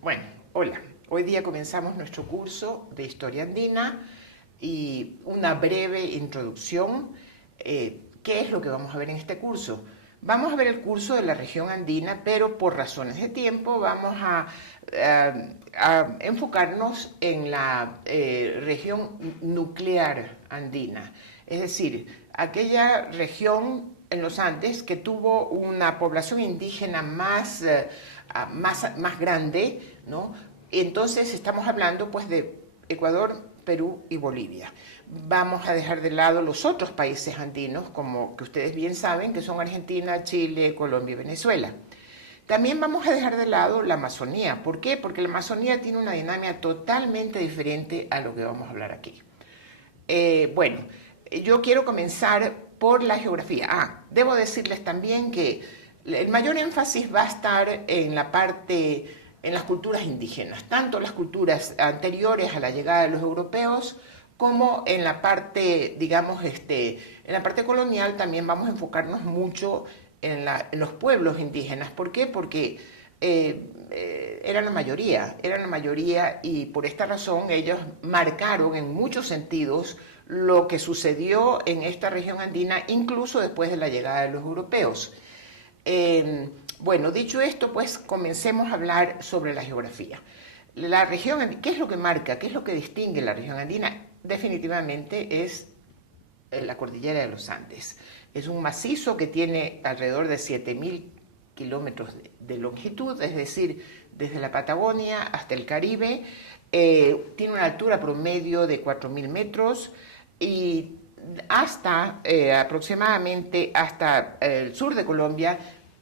Bueno, hola. Hoy día comenzamos nuestro curso de Historia Andina y una breve introducción. ¿Qué es lo que vamos a ver en este curso? Vamos a ver el curso de la región andina, pero por razones de tiempo vamos a enfocarnos en la región nuclear andina, es decir, aquella región en los Andes que tuvo una población indígena más grande, ¿no? Entonces estamos hablando pues de Ecuador, Perú y Bolivia. Vamos a dejar de lado los otros países andinos, como que ustedes bien saben, que son Argentina, Chile, Colombia y Venezuela. También vamos a dejar de lado la Amazonía. ¿Por qué? Porque la Amazonía tiene una dinámica totalmente diferente a lo que vamos a hablar aquí. Bueno, yo quiero comenzar por la geografía. Debo decirles también que el mayor énfasis va a estar en la parte, en las culturas indígenas, tanto las culturas anteriores a la llegada de los europeos como en la parte, digamos, en la parte colonial también vamos a enfocarnos mucho en los pueblos indígenas. ¿Por qué? Porque eran la mayoría y por esta razón ellos marcaron en muchos sentidos lo que sucedió en esta región andina, incluso después de la llegada de los europeos. Bueno, dicho esto, pues comencemos a hablar sobre la geografía. La región, ¿qué es lo que marca? ¿Qué es lo que distingue la región andina? Definitivamente es la cordillera de los Andes. Es un macizo que tiene alrededor de 7.000 kilómetros de longitud, es decir, desde la Patagonia hasta el Caribe. Tiene una altura promedio de 4.000 metros y hasta aproximadamente hasta el sur de Colombia.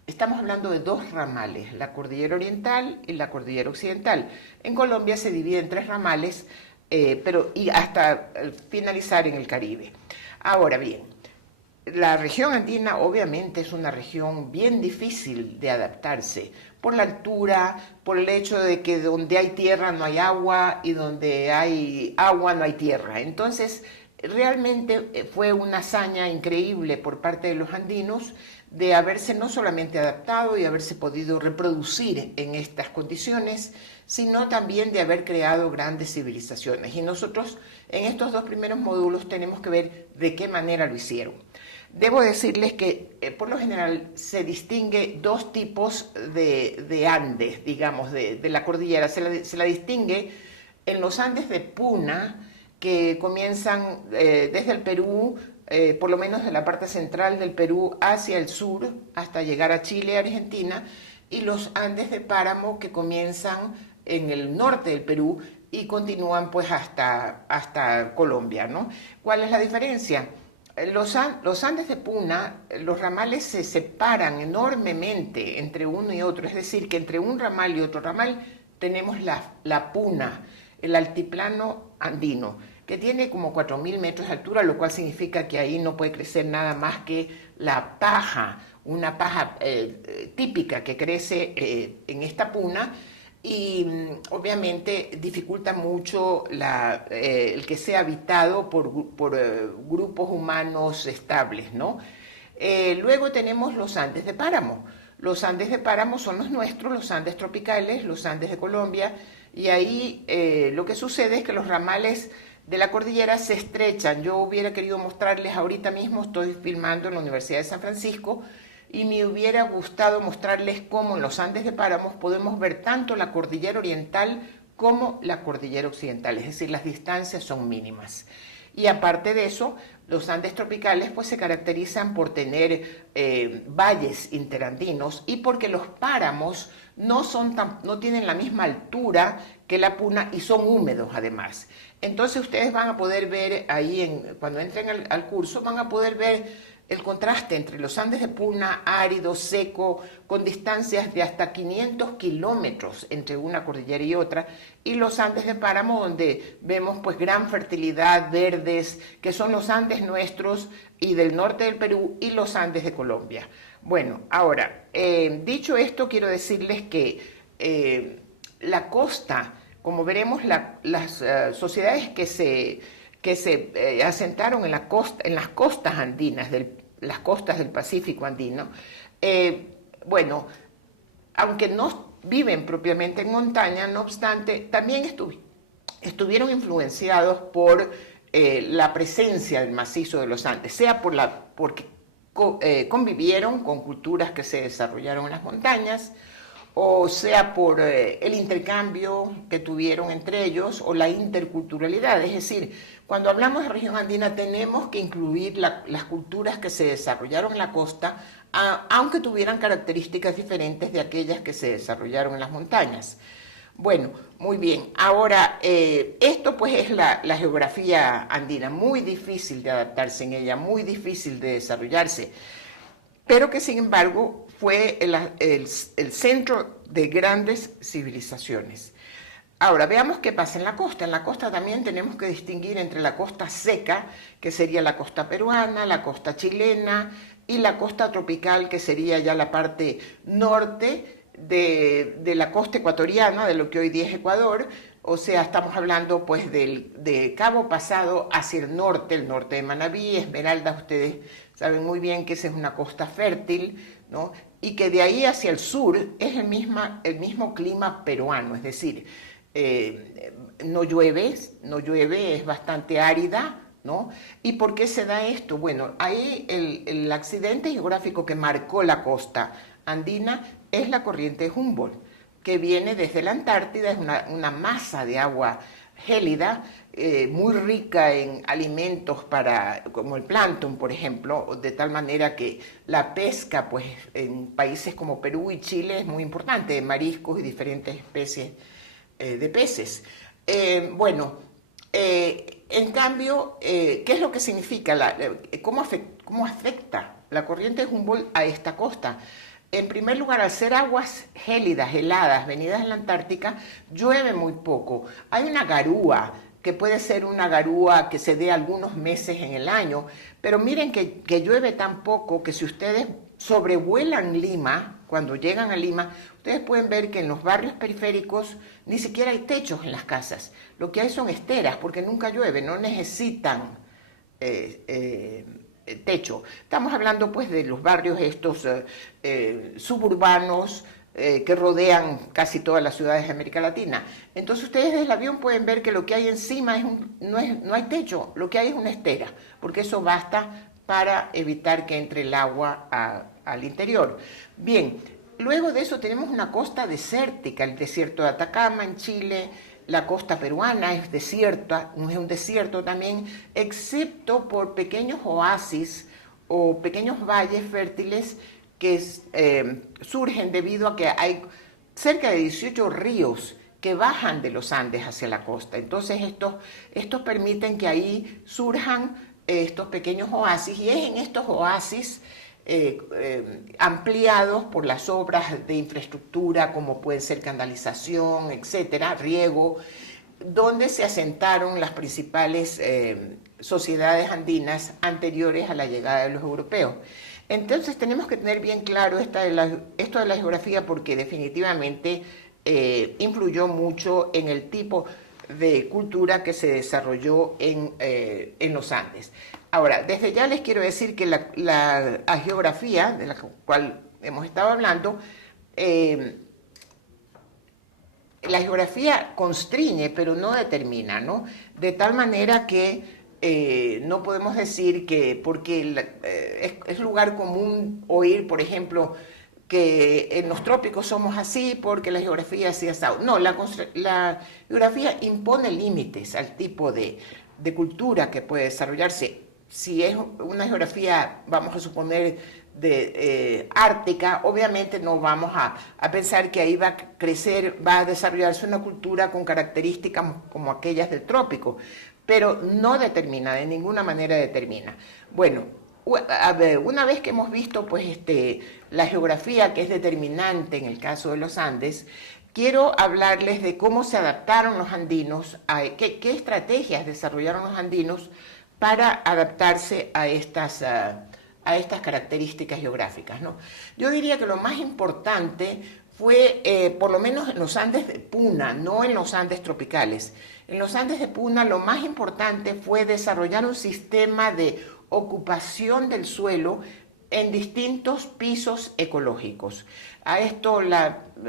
Estamos hablando de dos ramales, la cordillera oriental y la cordillera occidental. En Colombia se divide en tres ramales, y hasta finalizar en el Caribe. Ahora bien, la región andina obviamente es una región bien difícil de adaptarse por la altura, por el hecho de que donde hay tierra no hay agua y donde hay agua no hay tierra. Entonces, realmente fue una hazaña increíble por parte de los andinos de haberse no solamente adaptado y haberse podido reproducir en estas condiciones, sino también de haber creado grandes civilizaciones. Y nosotros en estos dos primeros módulos tenemos que ver de qué manera lo hicieron. Debo decirles que por lo general se distingue dos tipos de Andes, digamos, de la cordillera. Se la distingue en los Andes de Puna, que comienzan desde el Perú, por lo menos de la parte central del Perú hacia el sur, hasta llegar a Chile y Argentina, y los Andes de Páramo que comienzan en el norte del Perú y continúan pues hasta Colombia, ¿no? ¿Cuál es la diferencia? Los Andes de Puna, los ramales se separan enormemente entre uno y otro, es decir, que entre un ramal y otro ramal tenemos la Puna, el altiplano andino, que tiene como 4.000 metros de altura, lo cual significa que ahí no puede crecer nada más que la paja, una paja típica que crece en esta puna y obviamente dificulta mucho el que sea habitado por grupos humanos estables, ¿no? Luego tenemos los Andes de Páramo. Los Andes de Páramo son los nuestros, los Andes tropicales, los Andes de Colombia, y ahí lo que sucede es que los ramales de la cordillera se estrechan. Yo hubiera querido mostrarles ahorita mismo, estoy filmando en la Universidad de San Francisco, y me hubiera gustado mostrarles cómo en los Andes de Páramos podemos ver tanto la cordillera oriental como la cordillera occidental, es decir, las distancias son mínimas. Y aparte de eso, los Andes tropicales pues se caracterizan por tener valles interandinos y porque los páramos no tienen la misma altura que la puna y son húmedos además. Entonces ustedes van a poder ver ahí, cuando entren al curso, van a poder ver el contraste entre los Andes de Puna, árido, seco, con distancias de hasta 500 kilómetros entre una cordillera y otra, y los Andes de Páramo, donde vemos pues gran fertilidad, verdes, que son los Andes nuestros y del norte del Perú y los Andes de Colombia. Bueno, ahora, dicho esto, quiero decirles que la costa, como veremos, las sociedades que se asentaron en las costas andinas, las costas del Pacífico andino, bueno, aunque no viven propiamente en montaña, no obstante, también estuvieron influenciados por la presencia del macizo de los Andes, sea porque convivieron con culturas que se desarrollaron en las montañas, o sea por el intercambio que tuvieron entre ellos o la interculturalidad. Es decir, cuando hablamos de región andina tenemos que incluir las culturas que se desarrollaron en la costa, aunque tuvieran características diferentes de aquellas que se desarrollaron en las montañas. Bueno, muy bien. Ahora, esto pues es la geografía andina, muy difícil de adaptarse en ella, muy difícil de desarrollarse, pero que sin embargo fue el centro de grandes civilizaciones. Ahora, veamos qué pasa en la costa. En la costa también tenemos que distinguir entre la costa seca, que sería la costa peruana, la costa chilena, y la costa tropical, que sería ya la parte norte de la costa ecuatoriana, de lo que hoy día es Ecuador. O sea, estamos hablando pues de Cabo Pasado hacia el norte de Manabí, Esmeraldas. Ustedes saben muy bien que esa es una costa fértil, ¿no? Y que de ahí hacia el sur es el mismo clima peruano, es decir, no llueve, es bastante árida, ¿no? ¿Y por qué se da esto? Bueno, ahí el accidente geográfico que marcó la costa andina es la corriente de Humboldt, que viene desde la Antártida, es una masa de agua gélida, muy rica en alimentos como el plancton, por ejemplo, de tal manera que la pesca, pues, en países como Perú y Chile es muy importante, de mariscos y diferentes especies de peces. En cambio, ¿qué es lo que significa? ¿Cómo afecta la corriente de Humboldt a esta costa? En primer lugar, al ser aguas gélidas, heladas, venidas de la Antártica, llueve muy poco. Hay una garúa, que puede ser una garúa que se dé algunos meses en el año, pero miren que llueve tan poco que si ustedes sobrevuelan Lima, cuando llegan a Lima, ustedes pueden ver que en los barrios periféricos ni siquiera hay techos en las casas. Lo que hay son esteras, porque nunca llueve, no necesitan techo. Estamos hablando pues de los barrios estos suburbanos que rodean casi todas las ciudades de América Latina. Entonces ustedes desde el avión pueden ver que lo que hay encima no hay techo, lo que hay es una estera, porque eso basta para evitar que entre el agua al interior. Bien, luego de eso tenemos una costa desértica, el desierto de Atacama en Chile. La costa peruana es desierta, es un desierto también, excepto por pequeños oasis o pequeños valles fértiles que surgen debido a que hay cerca de 18 ríos que bajan de los Andes hacia la costa. Entonces estos permiten que ahí surjan estos pequeños oasis, y es en estos oasis ampliados por las obras de infraestructura como puede ser canalización, etcétera, riego, donde se asentaron las principales sociedades andinas anteriores a la llegada de los europeos. Entonces tenemos que tener bien claro esto de la geografía, porque definitivamente influyó mucho en el tipo de cultura que se desarrolló en los Andes. Ahora, desde ya les quiero decir que la geografía de la cual hemos estado hablando, la geografía constriñe, pero no determina, ¿no? De tal manera que no podemos decir que, porque es lugar común oír, por ejemplo, que en los trópicos somos así porque la geografía así es así. No, la geografía impone límites al tipo de cultura que puede desarrollarse. Si es una geografía, vamos a suponer, de ártica, obviamente no vamos a pensar que ahí va a crecer, va a desarrollarse una cultura con características como aquellas del trópico, pero no determina, de ninguna manera determina. Bueno, a ver, una vez que hemos visto pues la geografía que es determinante en el caso de los Andes, quiero hablarles de cómo se adaptaron los andinos, qué estrategias desarrollaron los andinos para adaptarse a estas características geográficas, ¿no? Yo diría que lo más importante fue, por lo menos en los Andes de Puna, no en los Andes tropicales. En los Andes de Puna lo más importante fue desarrollar un sistema de ocupación del suelo en distintos pisos ecológicos. A esto,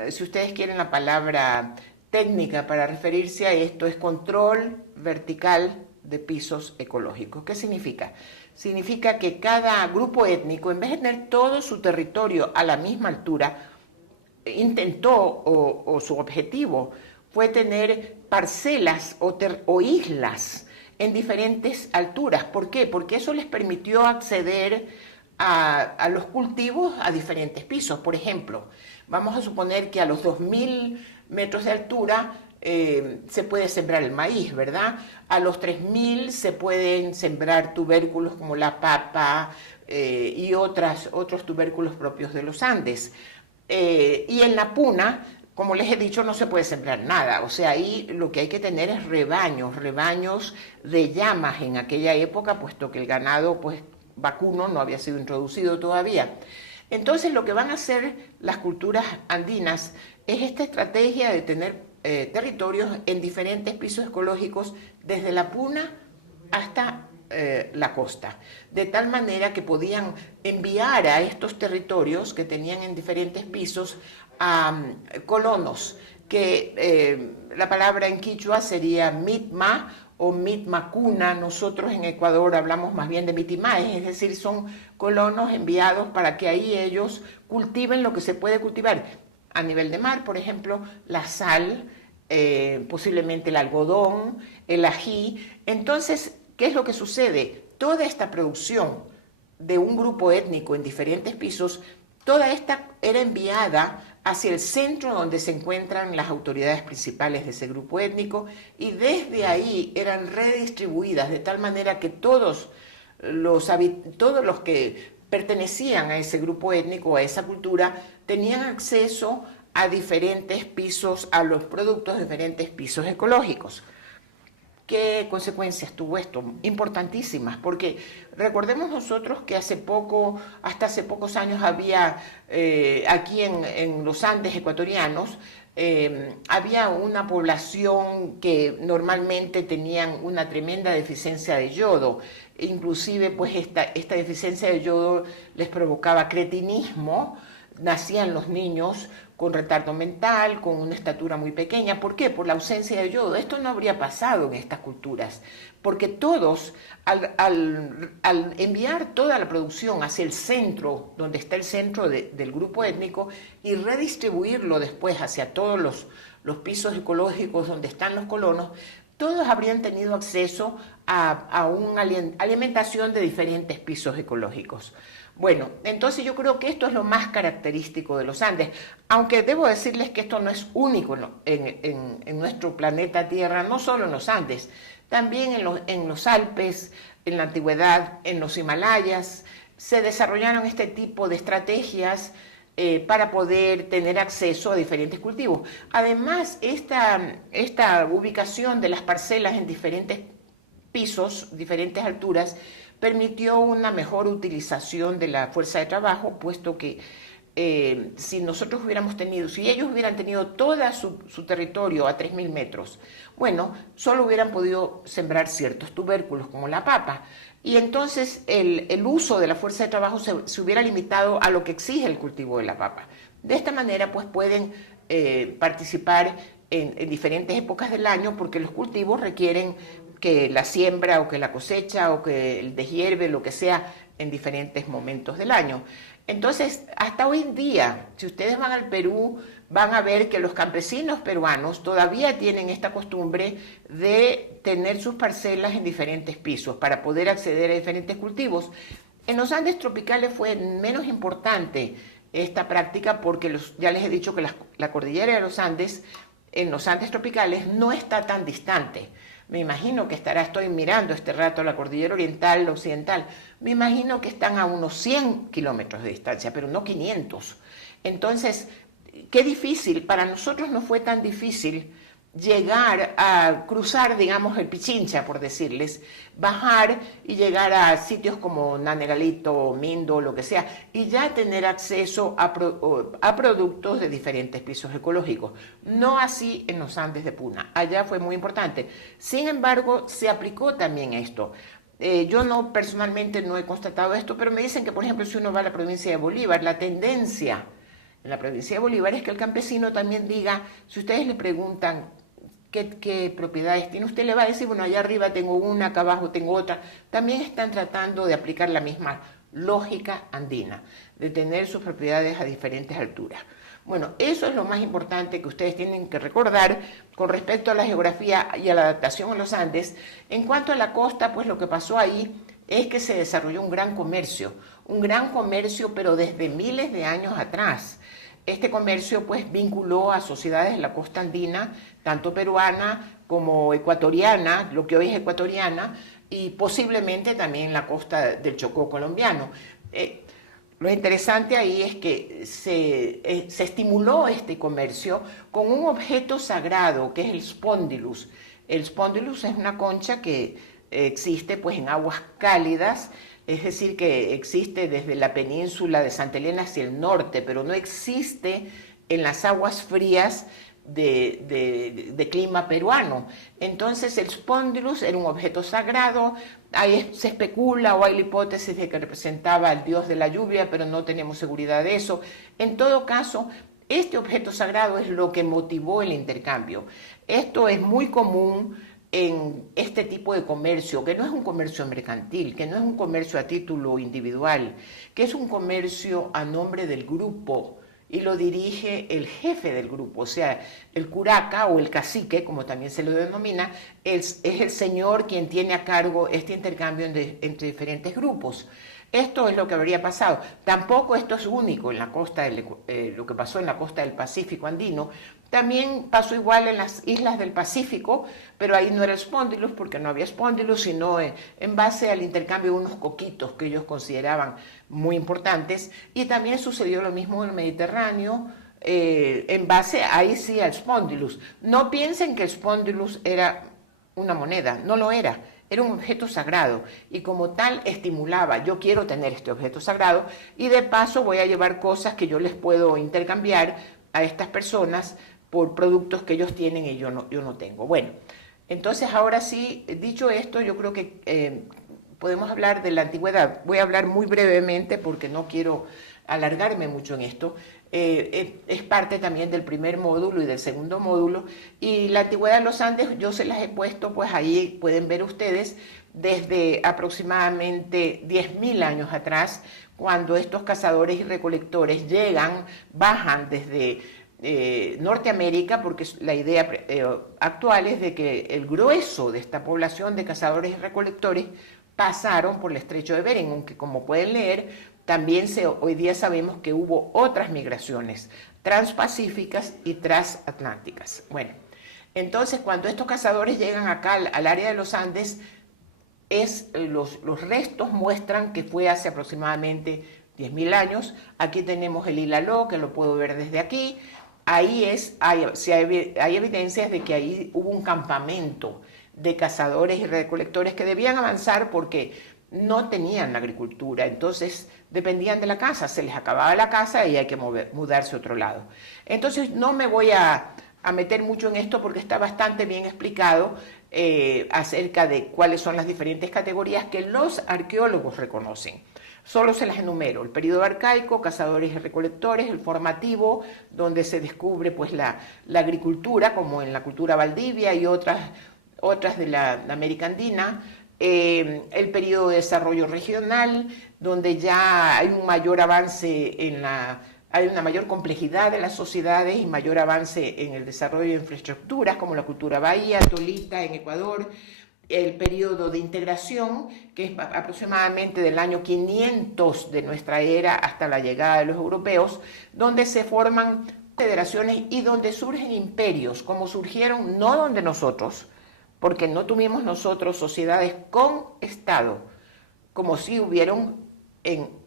si ustedes quieren la palabra técnica para referirse a esto, es control vertical de pisos ecológicos. ¿Qué significa? Significa que cada grupo étnico, en vez de tener todo su territorio a la misma altura, intentó, o su objetivo fue tener parcelas o islas en diferentes alturas. ¿Por qué? Porque eso les permitió acceder a los cultivos a diferentes pisos. Por ejemplo, vamos a suponer que a los 2000 metros de altura se puede sembrar el maíz, ¿verdad? A los 3000 se pueden sembrar tubérculos como la papa y otros tubérculos propios de los Andes. Y en la Puna, como les he dicho, no se puede sembrar nada. O sea, ahí lo que hay que tener es rebaños de llamas en aquella época, puesto que el ganado pues, vacuno no había sido introducido todavía. Entonces, lo que van a hacer las culturas andinas es esta estrategia de tener territorios en diferentes pisos ecológicos, desde la Puna hasta la costa, de tal manera que podían enviar a estos territorios que tenían en diferentes pisos a colonos, que la palabra en quichua sería mitma o mitmacuna. Nosotros en Ecuador hablamos más bien de mitimaes, es decir, son colonos enviados para que ahí ellos cultiven lo que se puede cultivar a nivel de mar, por ejemplo, la sal, posiblemente el algodón, el ají. Entonces, ¿qué es lo que sucede? Toda esta producción de un grupo étnico en diferentes pisos, toda esta era enviada hacia el centro donde se encuentran las autoridades principales de ese grupo étnico, y desde ahí eran redistribuidas de tal manera que todos los que pertenecían a ese grupo étnico, a esa cultura, tenían acceso a diferentes pisos, a los productos de diferentes pisos ecológicos. ¿Qué consecuencias tuvo esto? Importantísimas, porque recordemos nosotros que hasta hace pocos años había aquí en los Andes ecuatorianos, había una población que normalmente tenían una tremenda deficiencia de yodo. Inclusive pues esta deficiencia de yodo les provocaba cretinismo. Nacían los niños con retardo mental, con una estatura muy pequeña. ¿Por qué? Por la ausencia de yodo. Esto no habría pasado en estas culturas, porque todos, al enviar toda la producción hacia el centro, donde está el centro del grupo étnico, y redistribuirlo después hacia todos los pisos ecológicos donde están los colonos, todos habrían tenido acceso a una alimentación de diferentes pisos ecológicos. Bueno, entonces yo creo que esto es lo más característico de los Andes, aunque debo decirles que esto no es único en nuestro planeta Tierra, no solo en los Andes, también en los Alpes, en la antigüedad, en los Himalayas, se desarrollaron este tipo de estrategias para poder tener acceso a diferentes cultivos. Además, esta ubicación de las parcelas en diferentes pisos, diferentes alturas, permitió una mejor utilización de la fuerza de trabajo, puesto que si ellos hubieran tenido todo su territorio a 3000 metros, bueno, solo hubieran podido sembrar ciertos tubérculos como la papa, y entonces el uso de la fuerza de trabajo se hubiera limitado a lo que exige el cultivo de la papa. De esta manera pues pueden participar en diferentes épocas del año, porque los cultivos requieren que la siembra o que la cosecha o que el deshierve, lo que sea, en diferentes momentos del año. Entonces, hasta hoy en día, si ustedes van al Perú, van a ver que los campesinos peruanos todavía tienen esta costumbre de tener sus parcelas en diferentes pisos para poder acceder a diferentes cultivos. En los Andes tropicales fue menos importante esta práctica, porque ya les he dicho que la cordillera de los Andes, en los Andes tropicales, no está tan distante. Me imagino que estoy mirando este rato la cordillera oriental, la occidental, me imagino que están a unos 100 kilómetros de distancia, pero no 500. Entonces, qué difícil, para nosotros no fue tan difícil llegar a cruzar, digamos, el Pichincha, por decirles, bajar y llegar a sitios como Nanegalito, Mindo, lo que sea, y ya tener acceso a productos de diferentes pisos ecológicos. No así en los Andes de Puna, allá fue muy importante. Sin embargo, se aplicó también esto. Yo no personalmente no he constatado esto, pero me dicen que, por ejemplo, si uno va a la provincia de Bolívar, la tendencia en la provincia de Bolívar es que el campesino también diga, si ustedes le preguntan qué propiedades tiene, usted le va a decir, bueno, allá arriba tengo una, acá abajo tengo otra. También están tratando de aplicar la misma lógica andina, de tener sus propiedades a diferentes alturas. Bueno, eso es lo más importante que ustedes tienen que recordar con respecto a la geografía y a la adaptación a los Andes. En cuanto a la costa, pues lo que pasó ahí es que se desarrolló un gran comercio, pero desde miles de años atrás. Este comercio pues vinculó a sociedades de la costa andina, tanto peruana como ecuatoriana, lo que hoy es ecuatoriana, y posiblemente también la costa del Chocó colombiano. Lo interesante ahí es que se estimuló este comercio con un objeto sagrado que es el spondylus. El spondylus es una concha que existe pues en aguas cálidas, es decir, que existe desde la península de Santa Elena hacia el norte, pero no existe en las aguas frías de clima peruano. Entonces el spondylus era un objeto sagrado. Ahí se especula o hay la hipótesis de que representaba al dios de la lluvia, pero no tenemos seguridad de eso. En todo caso, este objeto sagrado es lo que motivó el intercambio. Esto es muy común en este tipo de comercio, que no es un comercio mercantil, que no es un comercio a título individual, que es un comercio a nombre del grupo y lo dirige el jefe del grupo, o sea, el curaca o el cacique, como también se lo denomina, es el señor quien tiene a cargo este intercambio entre diferentes grupos. Esto es lo que habría pasado. Tampoco esto es único en la costa lo que pasó en la costa del Pacífico andino. También pasó igual en las islas del Pacífico, pero ahí no era spondylus porque no había spondylus, sino en base al intercambio de unos coquitos que ellos consideraban muy importantes. Y también sucedió lo mismo en el Mediterráneo, en base ahí sí al spondylus. No piensen que el spondylus era una moneda, no lo era. Era un objeto sagrado y como tal estimulaba, yo quiero tener este objeto sagrado y de paso voy a llevar cosas que yo les puedo intercambiar a estas personas por productos que ellos tienen y yo no tengo. Bueno, entonces ahora sí, dicho esto, yo creo que podemos hablar de la antigüedad. Voy a hablar muy brevemente porque no quiero alargarme mucho en esto. Es parte también del primer módulo y del segundo módulo, y la antigüedad de los Andes yo se las he puesto, pues ahí pueden ver ustedes, desde aproximadamente 10.000 años atrás, cuando estos cazadores y recolectores bajan desde Norteamérica, porque la idea actual es de que el grueso de esta población de cazadores y recolectores pasaron por el estrecho de Bering, aunque como pueden leer, también hoy día sabemos que hubo otras migraciones transpacíficas y transatlánticas. Bueno, entonces cuando estos cazadores llegan acá al área de los Andes, los restos muestran que fue hace aproximadamente 10.000 años. Aquí tenemos el Ilaló, que lo puedo ver desde aquí. Ahí hay evidencias de que ahí hubo un campamento de cazadores y recolectores que debían avanzar porque no tenían la agricultura, entonces dependían de la casa, se les acababa la casa y hay que mudarse a otro lado. Entonces no me voy a meter mucho en esto porque está bastante bien explicado acerca de cuáles son las diferentes categorías que los arqueólogos reconocen. Solo se las enumero: el periodo arcaico, cazadores y recolectores; el formativo, donde se descubre pues la agricultura, como en la cultura Valdivia y otras de la América Andina; el periodo de desarrollo regional, donde ya hay un mayor avance hay una mayor complejidad de las sociedades y mayor avance en el desarrollo de infraestructuras, como la cultura Bahía, Tolita en Ecuador; el periodo de integración, que es aproximadamente del año 500 de nuestra era hasta la llegada de los europeos, donde se forman federaciones y donde surgen imperios, como surgieron no donde nosotros, porque no tuvimos nosotros sociedades con Estado, como sí hubieron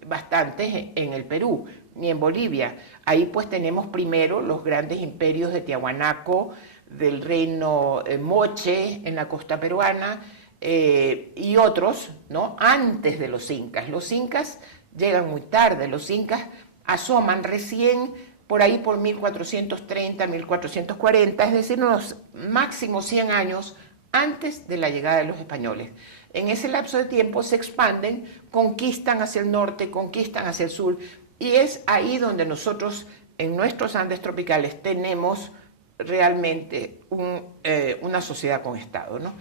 bastantes en el Perú, ni en Bolivia. Ahí pues tenemos primero los grandes imperios de Tiahuanaco, del reino Moche en la costa peruana, y otros, ¿no?, antes de los incas. Los incas llegan muy tarde, los incas asoman recién por ahí por 1430, 1440, es decir, unos máximos 100 años antes de la llegada de los españoles. En ese lapso de tiempo se expanden, conquistan hacia el norte, conquistan hacia el sur, y es ahí donde nosotros en nuestros Andes tropicales tenemos realmente una sociedad con Estado, ¿no?